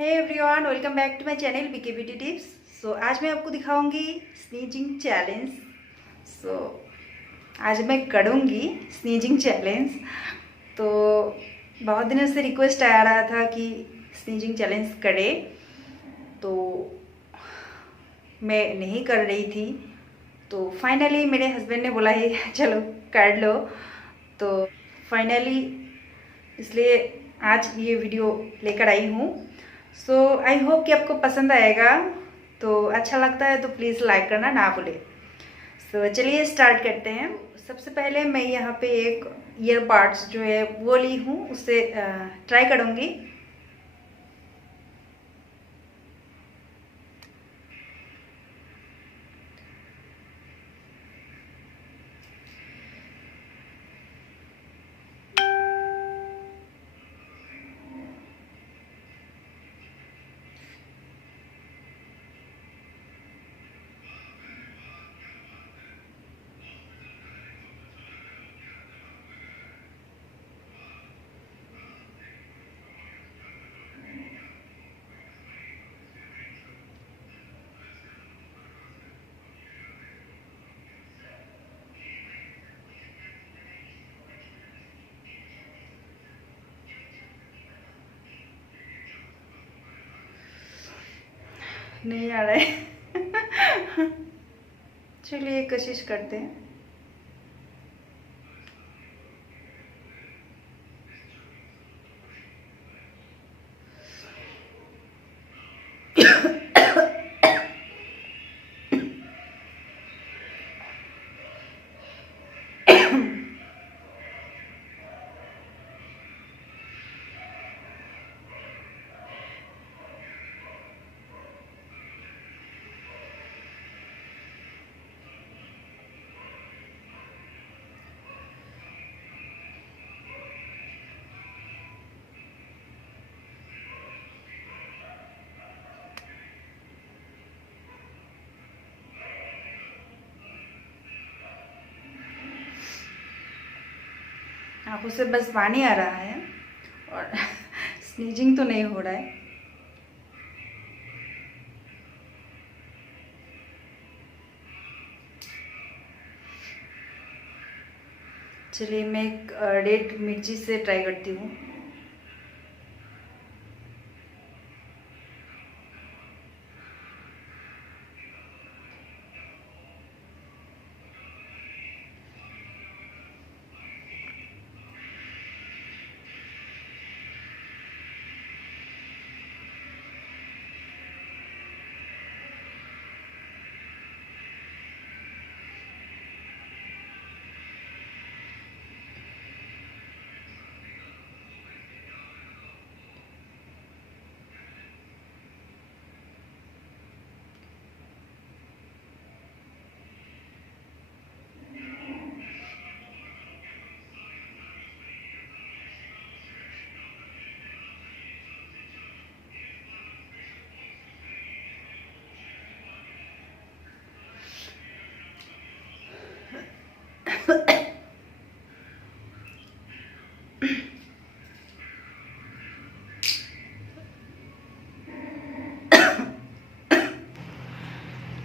Hey everyone, welcome back to my channel BK beauty tips. So आज मैं आपको दिखाऊंगी स्नीजिंग चैलेंज। सो आज मैं करूँगी स्नीजिंग चैलेंज। तो बहुत दिनों से रिक्वेस्ट आ रहा था कि स्नीजिंग चैलेंज करे, तो मैं नहीं कर रही थी। तो फाइनली मेरे हस्बैंड ने बोला है चलो कर लो। तो फाइनली इसलिए आज ये वीडियो लेकर आई हूँ। सो आई होप कि आपको पसंद आएगा। तो अच्छा लगता है तो प्लीज़ लाइक करना ना भूलें। सो चलिए स्टार्ट करते हैं। सबसे पहले मैं यहाँ पे एक ईयरबड्स जो है वो ली हूँ, उससे ट्राई करूँगी। नहीं आ रहा है चलिए कोशिश करते हैं। आंखों से बस पानी आ रहा है और स्नीजिंग तो नहीं हो रहा है। चलिए मैं एक रेड मिर्ची से ट्राई करती हूँ।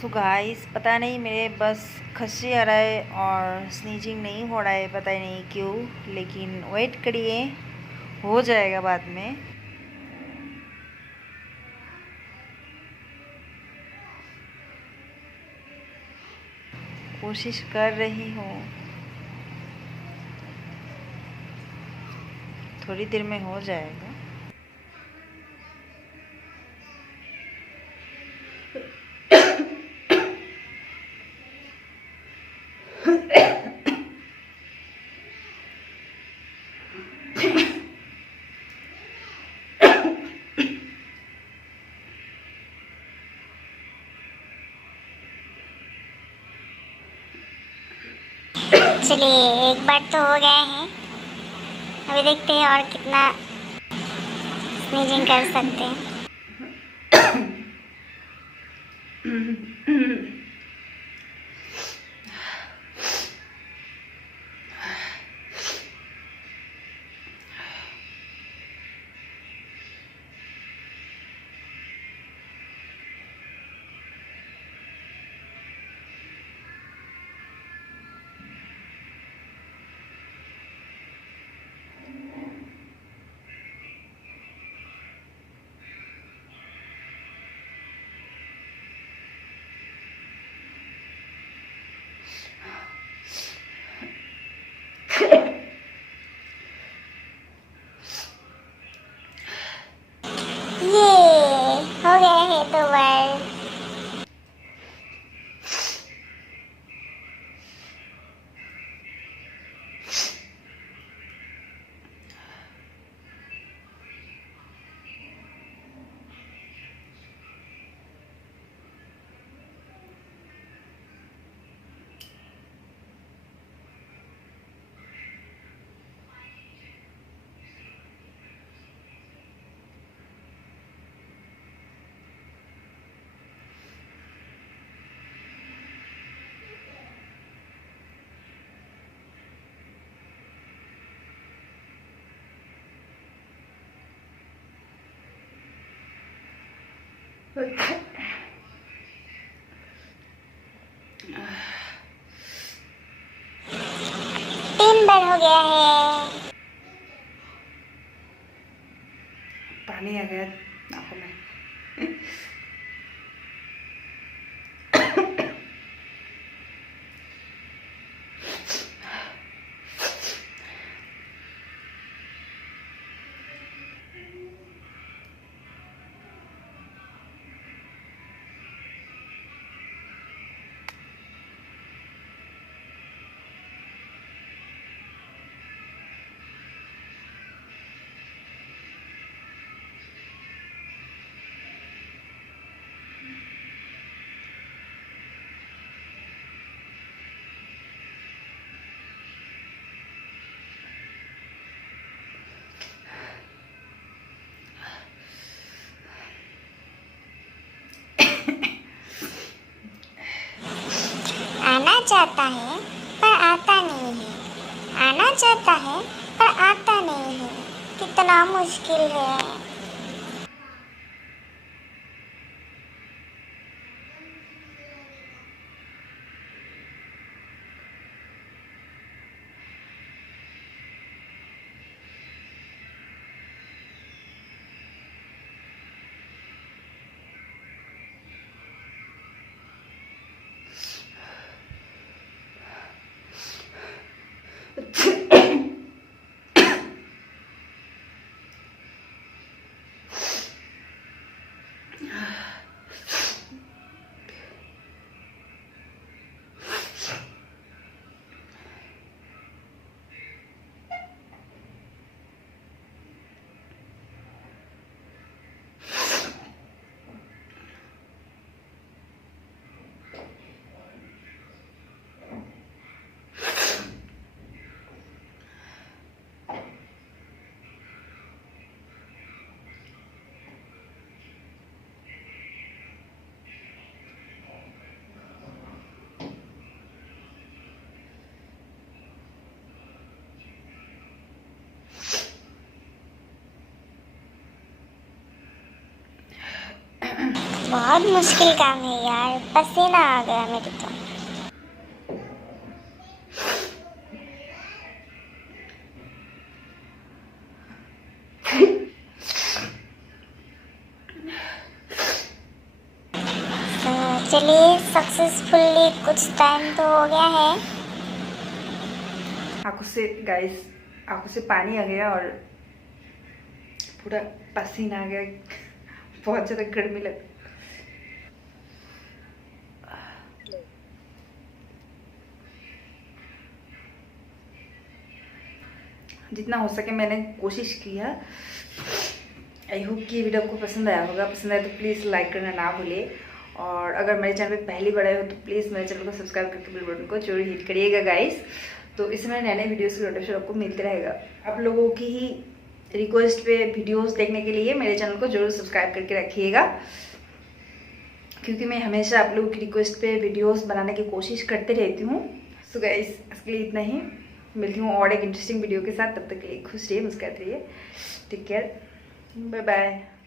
सो गाइस, पता नहीं मेरे बस खस्सी आ रहा है और स्नीजिंग नहीं हो रहा है, पता ही नहीं क्यों। लेकिन वेट करिए, हो जाएगा बाद में। कोशिश कर रही हूँ, थोड़ी देर में हो जाएगा। चलिए एक बार तो हो गए हैं, अभी देखते हैं और कितना स्नीजिंग कर सकते हैं। तो वर्ल्ड। तीन बार हो गया है। पानी आ गया आंखों में। आना चाहता है पर आता नहीं है, आना चाहता है पर आता नहीं है, कितना मुश्किल है। बहुत मुश्किल काम है यार, पसीना आ गया मेरे तो। चलिए सक्सेसफुली कुछ टाइम तो हो गया है। आंखों से गाइस, आंखों से पानी आ गया और पूरा पसीना आ गया, बहुत ज़्यादा गर्मी लग। जितना हो सके मैंने कोशिश किया। आई होप कि वीडियो आपको पसंद आया होगा। पसंद आया तो प्लीज़ लाइक करना ना भूलिए, और अगर मेरे चैनल पे पहली बार आए हो तो प्लीज़ मेरे चैनल को सब्सक्राइब करके बेल बटन को जरूर हिट करिएगा गाइस। तो इसमें नए नए वीडियोस की नोटिफिकेशन आपको मिलते रहेगा। आप लोगों की ही रिक्वेस्ट पे वीडियोस देखने के लिए मेरे चैनल को जरूर सब्सक्राइब करके रखिएगा, क्योंकि मैं हमेशा आप लोगों की रिक्वेस्ट पे वीडियोस बनाने की कोशिश करते रहती हूँ। सो गाइस, इसके लिए इतना ही। मिलती हूँ और एक इंटरेस्टिंग वीडियो के साथ। तब तक के लिए खुश रहिए, मुस्कुराते रहिए। Take care, bye bye.